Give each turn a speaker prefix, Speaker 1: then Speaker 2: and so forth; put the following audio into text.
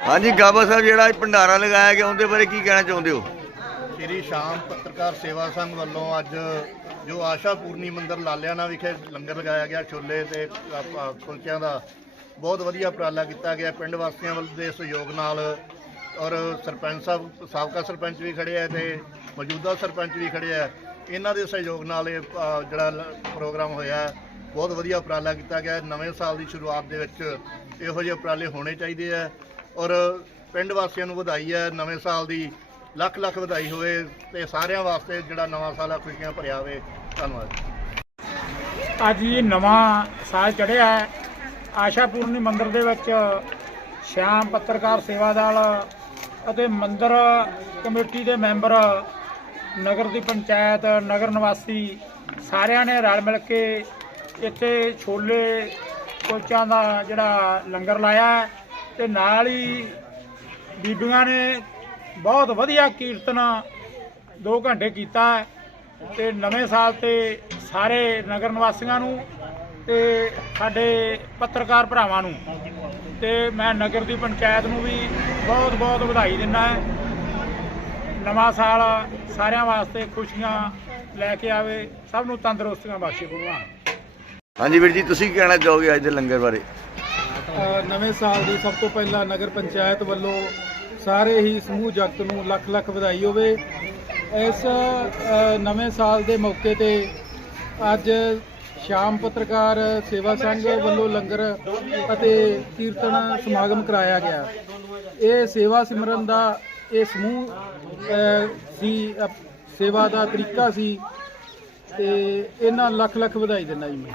Speaker 1: ਹਾਂਜੀ, ਗਾਬਾ ਸਾਹਿਬ ਜਿਹੜਾ ਇਹ ਭੰਡਾਰਾ ਲਗਾਇਆ ਗਿਆ, ਉਹਦੇ ਬਾਰੇ ਕੀ ਕਹਿਣਾ ਚਾਹੁੰਦੇ ਹੋ?
Speaker 2: ਸ਼੍ਰੀ ਸ਼ਾਮ ਪੱਤਰਕਾਰ ਸੇਵਾ ਸੰਘ ਵੱਲੋਂ ਅੱਜ ਜੋ ਆਸ਼ਾ ਪੂਰਨੀ ਮੰਦਿਰ ਲਾਲਿਆਣਾ ਵਿਖੇ ਲੰਗਰ ਲਗਾਇਆ ਗਿਆ, ਛੋਲੇ ਤੇ ਕੁਲਚਿਆਂ ਦਾ ਬਹੁਤ ਵਧੀਆ ਉਪਰਾਲਾ ਕੀਤਾ ਗਿਆ। ਪਿੰਡ ਵਾਸੀਆਂ ਵੱਲ ਦੇ ਸਹਿਯੋਗ ਨਾਲ ਔਰ ਸਰਪੰਚ ਸਾਹਿਬ, ਸਾਬਕਾ ਸਰਪੰਚ ਵੀ ਖੜੇ ਆ ਤੇ ਮੌਜੂਦਾ ਸਰਪੰਚ ਵੀ ਖੜੇ ਆ। ਇਹਨਾਂ ਦੇ ਸਹਿਯੋਗ ਨਾਲ ਇਹ ਜਿਹੜਾ ਪ੍ਰੋਗਰਾਮ ਹੋਇਆ, ਬਹੁਤ ਵਧੀਆ ਉਪਰਾਲਾ ਕੀਤਾ ਗਿਆ। ਨਵੇਂ ਸਾਲ ਦੀ ਸ਼ੁਰੂਆਤ ਦੇ ਵਿੱਚ ਇਹੋ ਜਿਹੇ ਉਪਰਾਲੇ ਹੋਣੇ ਚਾਹੀਦੇ ਆ। ਔਰ ਪਿੰਡ ਵਾਸੀਆਂ ਨੂੰ ਵਧਾਈ ਹੈ, ਨਵੇਂ ਸਾਲ ਦੀ ਲੱਖ ਲੱਖ ਵਧਾਈ ਹੋਵੇ ਤੇ ਸਾਰਿਆਂ ਵਾਸਤੇ ਜਿਹੜਾ ਨਵਾਂ ਸਾਲ ਆ, ਖੁਸ਼ੀਆਂ ਭਰਿਆ ਹੋਵੇ। ਧੰਨਵਾਦ।
Speaker 3: ਅੱਜ ਇਹ ਨਵਾਂ ਸਾਲ ਚੜ੍ਹਿਆ ਹੈ। ਆਸ਼ਾ ਪੂਰਨੀ ਮੰਦਿਰ ਦੇ ਵਿੱਚ ਸ਼ਾਮ ਪੱਤਰਕਾਰ ਸੇਵਾ ਦਲ ਅਤੇ ਮੰਦਿਰ ਕਮੇਟੀ ਦੇ ਮੈਂਬਰ, ਨਗਰ ਦੀ ਪੰਚਾਇਤ, ਨਗਰ ਨਿਵਾਸੀ ਸਾਰਿਆਂ ਨੇ ਰਲ ਮਿਲ ਕੇ ਇੱਥੇ ਛੋਲੇ ਕੁਲਚਿਆਂ ਦਾ ਜਿਹੜਾ ਲੰਗਰ ਲਾਇਆ ਹੈ। ਤੇ ਨਾਲ ਹੀ ਬੀਬੀਆਂ ਨੇ ਬਹੁਤ ਵਧੀਆ ਕੀਰਤਨ 2 ਘੰਟੇ ਕੀਤਾ ਹੈ ਤੇ ਨਵੇਂ ਸਾਲ ਤੇ ਸਾਰੇ ਨਗਰ ਨਿਵਾਸੀਆਂ ਨੂੰ ਤੇ ਸਾਡੇ ਪੱਤਰਕਾਰ ਭਰਾਵਾਂ ਨੂੰ ਤੇ ਮੈਂ ਨਗਰ ਦੀ ਪੰਚਾਇਤ ਨੂੰ ਵੀ ਬਹੁਤ ਬਹੁਤ ਵਧਾਈ ਦਿੰਦਾ ਹੈ। ਨਵਾਂ ਸਾਲ ਸਾਰਿਆਂ ਵਾਸਤੇ ਖੁਸ਼ੀਆਂ ਲੈ ਕੇ ਆਵੇ, ਸਭ ਨੂੰ ਤੰਦਰੁਸਤੀਆਂ ਬਖਸ਼ੇ ਭਗਵਾਨ।
Speaker 1: ਹਾਂਜੀ ਵੀਰ ਜੀ, ਤੁਸੀਂ ਕੀ ਕਹਿਣਾ ਚਾਹੋਗੇ ਅੱਜ ਦੇ ਲੰਗਰ ਬਾਰੇ?
Speaker 4: ਨਵੇਂ ਸਾਲ ਦੀ ਸਭ ਤੋਂ ਪਹਿਲਾਂ ਨਗਰ ਪੰਚਾਇਤ ਵੱਲੋਂ ਸਾਰੇ ਹੀ ਸਮੂਹ ਜਗਤ ਨੂੰ ਲੱਖ ਲੱਖ ਵਧਾਈ ਹੋਵੇ। ਇਸ ਨਵੇਂ ਸਾਲ ਦੇ ਮੌਕੇ ਤੇ ਅੱਜ ਸ਼ਾਮ ਪੱਤਰਕਾਰ ਸੇਵਾ ਸੰਘ ਵੱਲੋਂ ਲੰਗਰ ਅਤੇ ਕੀਰਤਨ ਸਮਾਗਮ ਕਰਾਇਆ ਗਿਆ। ਇਹ ਸੇਵਾ ਸਿਮਰਨ ਦਾ ਇਹ ਸਮੂਹ ਅ, ਸੀ ਸੇਵਾ ਦਾ ਤਰੀਕਾ ਸੀ ਤੇ ਇਹਨਾਂ ਲੱਖ ਲੱਖ ਵਧਾਈ ਦਿੰਦਾ ਜੀ ਮੈਂ।